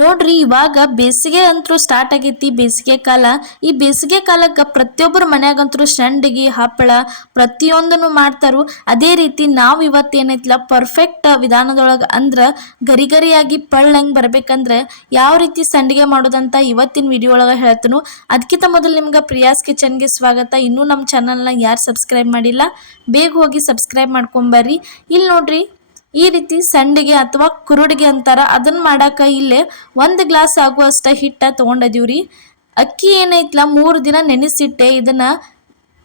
ನೋಡ್ರಿ ಇವಾಗ ಬೇಸಿಗೆ ಅಂತೂ ಸ್ಟಾರ್ಟ್ ಆಗೈತಿ. ಬೇಸಿಗೆ ಕಾಲ. ಈ ಬೇಸಿಗೆ ಕಾಲಕ್ಕೆ ಪ್ರತಿಯೊಬ್ಬರ ಮನ್ಯಾಗಂತೂ ಸಂಡಿಗೆ ಹಪ್ಪಳ ಪ್ರತಿಯೊಂದನ್ನು ಮಾಡ್ತಾರು. ಅದೇ ರೀತಿ ನಾವು ಇವತ್ತೇನೈತಿಲ್ಲ ಪರ್ಫೆಕ್ಟ್ ವಿಧಾನದೊಳಗೆ ಅಂದ್ರೆ ಗರಿ ಗರಿಯಾಗಿ ಹೆಂಗೆ ಬರ್ಬೇಕಂದ್ರೆ ಯಾವ ರೀತಿ ಸಂಡಿಗೆ ಮಾಡೋದಂತ ಇವತ್ತಿನ ವಿಡಿಯೋ ಒಳಗೆ ಹೇಳ್ತೀನಿ. ಅದಕ್ಕಿಂತ ಮೊದಲು ನಿಮ್ಗೆ ಪ್ರಿಯಾಸ್ ಕಿಚನ್ಗೆ ಸ್ವಾಗತ. ಇನ್ನೂ ನಮ್ಮ ಚಾನಲ್ನ ಯಾರು ಸಬ್ಸ್ಕ್ರೈಬ್ ಮಾಡಿಲ್ಲ ಬೇಗ ಹೋಗಿ ಸಬ್ಸ್ಕ್ರೈಬ್ ಮಾಡ್ಕೊಂಬರ್ರಿ. ಇಲ್ಲಿ ನೋಡ್ರಿ ಈ ರೀತಿ ಸಂಡಿಗೆ ಅಥವಾ ಕುರುಡಿಗೆ ಅಂತಾರ, ಅದನ್ನ ಮಾಡಾಕ ಇಲ್ಲೇ 1 ಗ್ಲಾಸ್ ಆಗುವಷ್ಟ ಹಿಟ್ಟ ತೊಗೊಂಡಿದೀವ್ರಿ. ಅಕ್ಕಿ ಏನೈತ್ಲ 3 ದಿನ ನೆನೆಸಿಟ್ಟೆ ಇದನ್ನ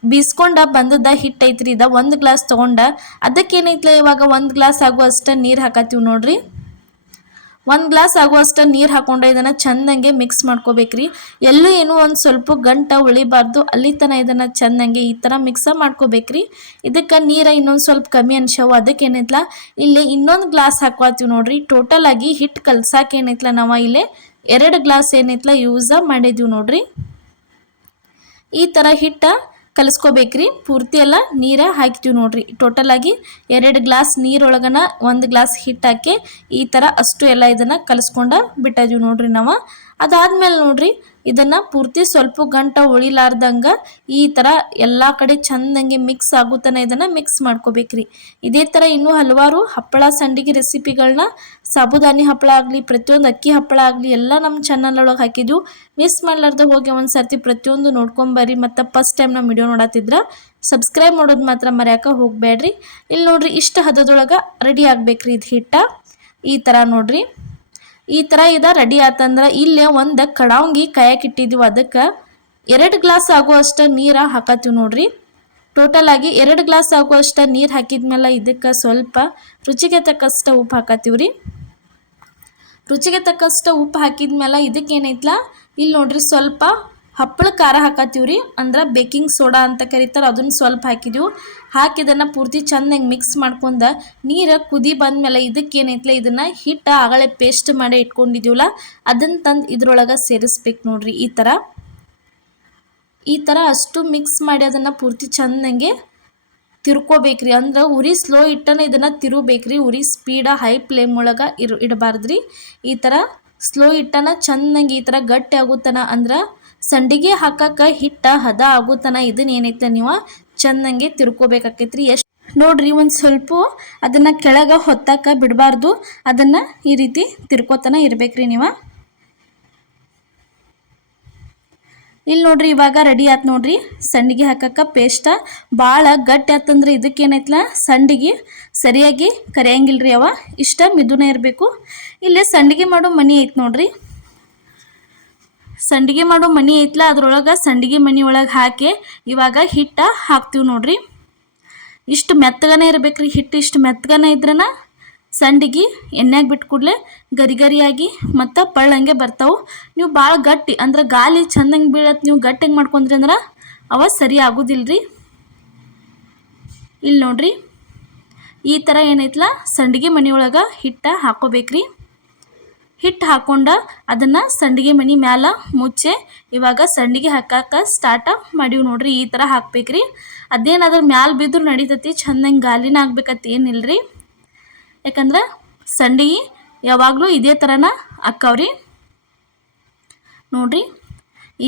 ಬೀಸ್ಕೊಂಡ ಬಂದದ ಹಿಟ್ಟು ಐತ್ರಿ. ಇದ 1 ಗ್ಲಾಸ್ ತೊಗೊಂಡ ಅದಕ್ಕೇನೈತ್ಲ ಇವಾಗ 1 ಗ್ಲಾಸ್ ಆಗುವಷ್ಟ ನೀರು ಹಾಕತ್ತೀವಿ ನೋಡ್ರಿ. 1 ಗ್ಲಾಸ್ ಆಗುವಷ್ಟು ನೀರು ಹಾಕೊಂಡ್ರೆ ಇದನ್ನು ಚೆಂದಂಗೆ ಮಿಕ್ಸ್ ಮಾಡ್ಕೋಬೇಕ್ರಿ. ಎಲ್ಲೂ ಏನು ಒಂದು ಸ್ವಲ್ಪ ಗಂಟ ಉಳಿಬಾರ್ದು, ಅಲ್ಲಿ ತನಕ ಇದನ್ನು ಚೆಂದಂಗೆ ಈ ಥರ ಮಿಕ್ಸ ಮಾಡ್ಕೋಬೇಕ್ರಿ. ಇದಕ್ಕೆ ನೀರು ಇನ್ನೊಂದು ಸ್ವಲ್ಪ ಕಮ್ಮಿ ಅನ್ಸವು. ಅದಕ್ಕೆ ಏನೈತ್ಲ ಇಲ್ಲಿ ಇನ್ನೊಂದು ಗ್ಲಾಸ್ ಹಾಕೋತೀವಿ ನೋಡ್ರಿ. ಟೋಟಲ್ ಆಗಿ ಹಿಟ್ಟು ಕಲ್ಸಾಕ ಏನೈತ್ಲ ನಾವು ಇಲ್ಲಿ 2 ಗ್ಲಾಸ್ ಏನೈತ್ಲ ಯೂಸ ಮಾಡಿದೀವಿ ನೋಡ್ರಿ. ಈ ಥರ ಹಿಟ್ಟ ಕಲಿಸ್ಕೋಬೇಕ್ರಿ. ಪೂರ್ತಿ ಎಲ್ಲ ನೀರು ಹಾಕಿತೀವಿ ನೋಡ್ರಿ. ಟೋಟಲ್ ಆಗಿ 2 ಗ್ಲಾಸ್ ನೀರೊಳಗನ 1 ಗ್ಲಾಸ್ ಹಿಟ್ಟು ಹಾಕಿ ಈ ಥರ ಅಷ್ಟು ಎಲ್ಲ ಇದನ್ನು ಕಲಿಸ್ಕೊಂಡ ಬಿಟ್ಟಿದ್ದೀವಿ ನೋಡ್ರಿ ನಾವು. ಅದಾದ್ಮೇಲೆ ನೋಡ್ರಿ ಇದನ್ನು ಪೂರ್ತಿ ಸ್ವಲ್ಪ ಗಂಟ ಉಳಿಲಾರ್ದಂಗೆ ಈ ಥರ ಎಲ್ಲ ಕಡೆ ಚೆಂದಂಗೆ ಮಿಕ್ಸ್ ಆಗುತ್ತಾನೆ ಇದನ್ನು ಮಿಕ್ಸ್ ಮಾಡ್ಕೋಬೇಕ್ರಿ. ಇದೇ ಥರ ಇನ್ನೂ ಹಲವಾರು ಹಪ್ಪಳ ಸಂಡಿಗೆ ರೆಸಿಪಿಗಳನ್ನ ಸಾಬುದಾನಿ ಹಪ್ಪಳ ಆಗಲಿ ಪ್ರತಿಯೊಂದು ಅಕ್ಕಿ ಹಪ್ಪಳ ಆಗಲಿ ಎಲ್ಲ ನಮ್ಮ ಚಾನಲ್ ಒಳಗೆ ಹಾಕಿದ್ವು. ಮಿಸ್ ಮಾಡ್ಲಾರ್ದೆ ಹೋಗಿ ಒಂದು ಸರ್ತಿ ಪ್ರತಿಯೊಂದು ನೋಡ್ಕೊಂಬರ್ರಿ. ಮತ್ತು ಫಸ್ಟ್ ಟೈಮ್ ನಮ್ಮ ವಿಡಿಯೋ ನೋಡತ್ತಿದ್ರೆ ಸಬ್ಸ್ಕ್ರೈಬ್ ಮಾಡೋದು ಮಾತ್ರ ಮರ್ಯಾಕ ಹೋಗಬೇಡ್ರಿ. ಇಲ್ಲಿ ನೋಡ್ರಿ ಇಷ್ಟು ಹದದೊಳಗೆ ರೆಡಿ ಆಗ್ಬೇಕ್ರಿ ಇದು ಹಿಟ್ಟ. ಈ ಥರ ನೋಡ್ರಿ ಈ ಥರ ಇದು ರೆಡಿ ಆತಂದ್ರೆ ಇಲ್ಲೇ ಒಂದು ಕಡಾವಂಗಿ ಕಾಯಕ್ಕಿಟ್ಟಿದ್ದೀವಿ. ಅದಕ್ಕೆ 2 ಗ್ಲಾಸ್ ಆಗುವಷ್ಟು ನೀರು ಹಾಕತ್ತೀವಿ ನೋಡ್ರಿ. ಟೋಟಲ್ ಆಗಿ 2 ಗ್ಲಾಸ್ ಆಗುವಷ್ಟು ನೀರು ಹಾಕಿದ್ಮೇಲೆ ಇದಕ್ಕೆ ಸ್ವಲ್ಪ ರುಚಿಗೆ ತಕ್ಕಷ್ಟು ಉಪ್ಪು ಹಾಕತ್ತೀವಿ ರೀ. ರುಚಿಗೆ ತಕ್ಕಷ್ಟು ಉಪ್ಪು ಹಾಕಿದ್ಮೇಲೆ ಇದಕ್ಕೆ ಏನೈತ್ಲ ಇಲ್ಲಿ ನೋಡ್ರಿ ಸ್ವಲ್ಪ ಹಪ್ಪಳ ಖಾರ ಹಾಕತ್ತೀವಿ ರೀ. ಅಂದ್ರೆ ಬೇಕಿಂಗ್ ಸೋಡಾ ಅಂತ ಕರೀತಾರೆ, ಅದನ್ನು ಸ್ವಲ್ಪ ಹಾಕಿದೀವಿ. ಹಾಕಿದನ್ನು ಪೂರ್ತಿ ಚೆಂದಂಗೆ ಮಿಕ್ಸ್ ಮಾಡ್ಕೊಂಡು ನೀರು ಕುದಿ ಬಂದಮೇಲೆ ಇದಕ್ಕೆ ಏನೈತ್ಲ ಇದನ್ನು ಹಿಟ್ಟು ಆಗಲೇ ಪೇಸ್ಟ್ ಮಾಡಿ ಇಟ್ಕೊಂಡಿದ್ದೀವಲ್ಲ ಅದನ್ನು ತಂದು ಇದ್ರೊಳಗೆ ಸೇರಿಸ್ಬೇಕು ನೋಡ್ರಿ. ಈ ಥರ ಅಷ್ಟು ಮಿಕ್ಸ್ ಮಾಡಿ ಅದನ್ನು ಪೂರ್ತಿ ಚೆಂದಂಗೆ ತಿರ್ಕೋಬೇಕ್ರಿ. ಅಂದ್ರೆ ಉರಿ ಸ್ಲೋ ಇಟ್ಟನ ಇದನ್ನು ತಿರುಬೇಕ್ರಿ. ಉರಿ ಸ್ಪೀಡ ಹೈ ಫ್ಲೇಮ್ ಒಳಗೆ ಇಡಬಾರ್ದ್ರಿ. ಈ ಥರ ಸ್ಲೋ ಇಟ್ಟನ ಚೆಂದಂಗೆ ಈ ಥರ ಗಟ್ಟಿ ಆಗುತ್ತಾನ ಅಂದ್ರೆ ಸಂಡಿಗೆ ಹಾಕಕ್ಕೆ ಹಿಟ್ಟ ಹದ ಆಗುತ್ತಾನ ಇದನ್ನ ಏನೈತೆ ನೀವು ಚೆಂದಂಗೆ ತಿರ್ಕೋಬೇಕಾಕೈತ್ರಿ. ಎಷ್ಟು ನೋಡ್ರಿ ಒಂದು ಸ್ವಲ್ಪ ಅದನ್ನು ಕೆಳಗೆ ಹೊತ್ತಾಕ ಬಿಡಬಾರ್ದು, ಅದನ್ನು ಈ ರೀತಿ ತಿರ್ಕೋತನ ಇರಬೇಕ್ರಿ ನೀವು. ಇಲ್ಲಿ ನೋಡ್ರಿ ಇವಾಗ ರೆಡಿ ಆಯ್ತು ನೋಡ್ರಿ ಸಂಡಿಗೆ ಹಾಕಕ್ಕೆ ಪೇಸ್ಟ. ಭಾಳ ಗಟ್ಟಿ ಆತಂದ್ರೆ ಇದಕ್ಕೇನೈತ್ಲ ಸಂಡಿಗೆ ಸರಿಯಾಗಿ ಕರಿಯಂಗಿಲ್ರಿ. ಅವ ಇಷ್ಟ ಮಿದುನೇ ಇರಬೇಕು. ಇಲ್ಲೇ ಸಂಡಿಗೆ ಮಾಡೋ ಮನೆ ಐತೆ ನೋಡ್ರಿ. ಸಂಡಿಗೆ ಮಾಡೋ ಮನೆ ಐತ್ಲ ಅದ್ರೊಳಗೆ ಸಂಡಿಗೆ ಮನೆ ಒಳಗೆ ಹಾಕಿ ಇವಾಗ ಹಿಟ್ಟು ಹಾಕ್ತೀವಿ ನೋಡ್ರಿ. ಇಷ್ಟು ಮೆತ್ತಗನೇ ಇರಬೇಕ್ರಿ ಹಿಟ್ಟು. ಇಷ್ಟು ಮೆತ್ತಗನೇ ಇದ್ರನ ಸಂಡಿಗೆ ಎಣ್ಣೆಗೆ ಬಿಟ್ಟು ಕೂಡಲೇ ಗರಿ ಗರಿಯಾಗಿ ಮತ್ತು ಪಳ್ಳಂಗೆ ಬರ್ತಾವೆ. ನೀವು ಭಾಳ ಗಟ್ಟಿ ಅಂದ್ರೆ ಗಾಳಿ ಚೆಂದಂಗೆ ಬೀಳತ್ತೆ ನೀವು ಗಟ್ಟಿಗೆ ಮಾಡ್ಕೊಂಡ್ರಿ ಅಂದ್ರೆ ಅವ ಸರಿ ಆಗೋದಿಲ್ರಿ. ಇಲ್ಲಿ ನೋಡ್ರಿ ಈ ಥರ ಏನೈತ್ಲ ಸಂಡಿಗೆ ಮನೆಯೊಳಗೆ ಹಿಟ್ಟು ಹಾಕೋಬೇಕ್ರಿ. ಹಿಟ್ಟು ಹಾಕ್ಕೊಂಡು ಅದನ್ನು ಸಂಡಿಗೆ ಮನೆ ಮ್ಯಾಲ ಮುಚ್ಚೆ ಇವಾಗ ಸಂಡಿಗೆ ಹಾಕಕ್ಕೆ ಸ್ಟಾರ್ಟ ಮಾಡೀವಿ ನೋಡ್ರಿ. ಈ ಥರ ಹಾಕ್ಬೇಕ್ರಿ. ಅದೇನಾದ್ರೂ ಮ್ಯಾಲ ಬಿದ್ದರೂ ನಡೀತೈತಿ, ಚೆಂದಂಗೆ ಗಾಲಿನ ಆಗ್ಬೇಕಂತ ಏನಿಲ್ಲರಿ. ಯಾಕಂದ್ರೆ ಸಂಡಿಗೆ ಯಾವಾಗಲೂ ಇದೇ ಥರನ ಹಾಕವ್ರಿ ನೋಡ್ರಿ.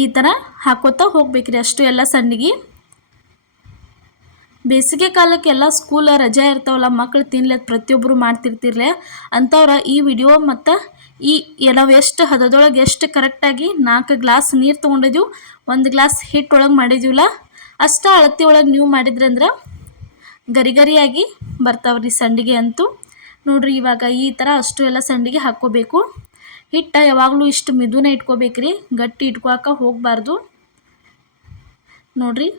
ಈ ಥರ ಹಾಕೋತಾ ಹೋಗ್ಬೇಕ್ರಿ ಅಷ್ಟು ಎಲ್ಲ ಸಂಡಿಗೆ. ಬೇಸಿಗೆ ಕಾಲಕ್ಕೆ ಎಲ್ಲ ಸ್ಕೂಲ್ ರಜೆ ಇರ್ತಾವಲ್ಲ, ಮಕ್ಕಳು ತಿನ್ಲತ್ ಪ್ರತಿಯೊಬ್ಬರು ಮಾಡ್ತಿರ್ತಿರ್ಲೆ ಅಂಥವ್ರ ಈ ವಿಡಿಯೋ ಮತ್ತು ನಾವು ಎಷ್ಟು ಹದದೊಳಗೆ ಎಷ್ಟು ಕರೆಕ್ಟಾಗಿ 4 ಗ್ಲಾಸ್ ನೀರು ತೊಗೊಂಡಿದ್ದೀವಿ 1 ಗ್ಲಾಸ್ ಹಿಟ್ಟೊಳಗೆ ಮಾಡಿದ್ದೀವಲ್ಲ ಅಷ್ಟು ಅಳತೆ ಒಳಗೆ ನೀವು ಮಾಡಿದ್ರಂದ್ರೆ ಗರಿ ಗರಿಯಾಗಿ ಬರ್ತಾವ್ರಿ ಸಂಡಿಗೆ ಅಂತೂ ನೋಡ್ರಿ. ಇವಾಗ ಈ ಥರ ಅಷ್ಟು ಎಲ್ಲ ಸಂಡಿಗೆ ಹಾಕ್ಕೋಬೇಕು. ಹಿಟ್ಟು ಯಾವಾಗಲೂ ಇಷ್ಟು ಮಿದುನೇ ಇಟ್ಕೋಬೇಕ್ರಿ, ಗಟ್ಟಿ ಇಟ್ಕೊಳಕ್ಕೆ ಹೋಗಬಾರ್ದು ನೋಡ್ರಿ.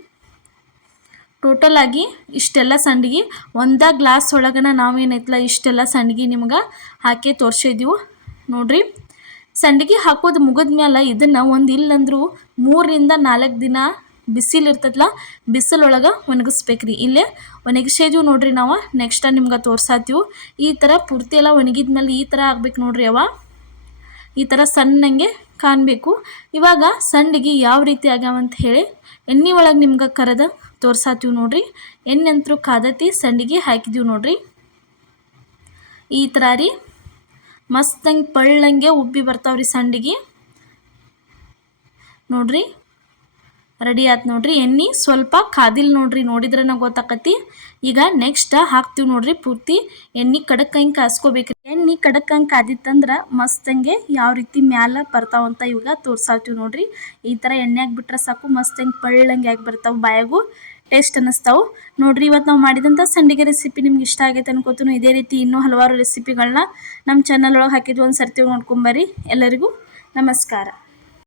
ಟೋಟಲ್ ಆಗಿ ಇಷ್ಟೆಲ್ಲ ಸಂಡಿಗೆ 1 ಗ್ಲಾಸ್ ಒಳಗನ ನಾವೇನೈತಲ್ಲ ಇಷ್ಟೆಲ್ಲ ಸಂಡಿಗೆ ನಿಮ್ಗೆ ಹಾಕಿ ತೋರಿಸಿದ್ದೀವಿ ನೋಡ್ರಿ. ಸಂಡಿಗೆ ಹಾಕೋದು ಮುಗಿದ್ಮೇಲೆ ಇದನ್ನು ಒಂದು ಇಲ್ಲಂದ್ರೂ 3 ರಿಂದ 4 ದಿನ ಬಿಸಿಲು ಇರ್ತದಲ್ಲ ಬಿಸಿಲೊಳಗೆ ಒಣಗಿಸ್ಬೇಕ್ರಿ. ಇಲ್ಲೇ ಒಣಗಿಸಿದ್ವಿ ನೋಡ್ರಿ ನಾವು. ನೆಕ್ಸ್ಟ್ ನಿಮ್ಗೆ ತೋರ್ಸಾತೀವಿ. ಈ ಥರ ಪೂರ್ತಿ ಎಲ್ಲ ಒಣಗಿದ್ಮೇಲೆ ಈ ಥರ ಆಗ್ಬೇಕು ನೋಡ್ರಿ. ಅವ ಈ ಥರ ಸಣ್ಣಂಗೆ ಕಾಣಬೇಕು. ಇವಾಗ ಸಂಡಿಗೆ ಯಾವ ರೀತಿ ಆಗ್ಯಾವಂತ ಹೇಳಿ ಎಣ್ಣೆ ಒಳಗೆ ನಿಮ್ಗೆ ಕರೆದ ತೋರ್ಸಾತೀವಿ ನೋಡ್ರಿ. ಎಣ್ಣೆ ಅಂತರೂ ಕಾದತಿ ಸಂಡಿಗೆ ಹಾಕಿದ್ದೀವಿ ನೋಡ್ರಿ. ಈ ಥರ ರೀ ಮಸ್ತಂಗೆ ಪಳ್ಳಂಗೆ ಉಬ್ಬಿ ಬರ್ತಾವ್ರಿ ಸಂಡಿಗೆ. ನೋಡ್ರಿ ರೆಡಿ ಆಯ್ತು ನೋಡ್ರಿ. ಎಣ್ಣೆ ಸ್ವಲ್ಪ ಕಾದಿಲ್ಲ ನೋಡ್ರಿ, ನೋಡಿದ್ರೆ ನಂಗೆ ಗೊತ್ತಾಕತಿ. ಈಗ ನೆಕ್ಸ್ಟ್ ಹಾಕ್ತೀವಿ ನೋಡ್ರಿ. ಪೂರ್ತಿ ಎಣ್ಣೆ ಕಡಕ್ ಹಂಗೆ ಕಾಸ್ಕೋಬೇಕ್ರಿ. ಎಣ್ಣೆ ಕಡಕ್ ಹಂಗೆ ಕಾದಿತ್ತಂದ್ರೆ ಮಸ್ತಂಗೆ ಯಾವ ರೀತಿ ಮ್ಯಾಲ ಬರ್ತಾವಂತ ಇವಾಗ ತೋರ್ಸಾವ್ತೀವಿ ನೋಡ್ರಿ. ಈ ಥರ ಎಣ್ಣೆಗೆ ಬಿಟ್ರೆ ಸಾಕು, ಮಸ್ತಂಗೆ ಪಳ್ಳಂಗೆ ಆಗಿ ಬರ್ತಾವೆ, ಬಾಯಾಗೂ ಟೇಸ್ಟ್ ಅನ್ನಿಸ್ತಾವೆ ನೋಡ್ರಿ. ಇವತ್ತು ನಾವು ಮಾಡಿದಂಥ ಸಂಡಿಗೆ ರೆಸಿಪಿ ನಿಮ್ಗೆ ಇಷ್ಟ ಆಗೈತೆ ಅನ್ಕೋತೀನಿ. ಇದೇ ರೀತಿ ಇನ್ನೂ ಹಲವಾರು ರೆಸಿಪಿಗಳನ್ನ ನಮ್ಮ ಚಾನಲ್ ಒಳಗೆ ಹಾಕಿದ್ವಿ, ಒಂದು ಸರ್ತಿ ನೋಡ್ಕೊಂಬರ್ರಿ. ಎಲ್ಲರಿಗೂ ನಮಸ್ಕಾರ.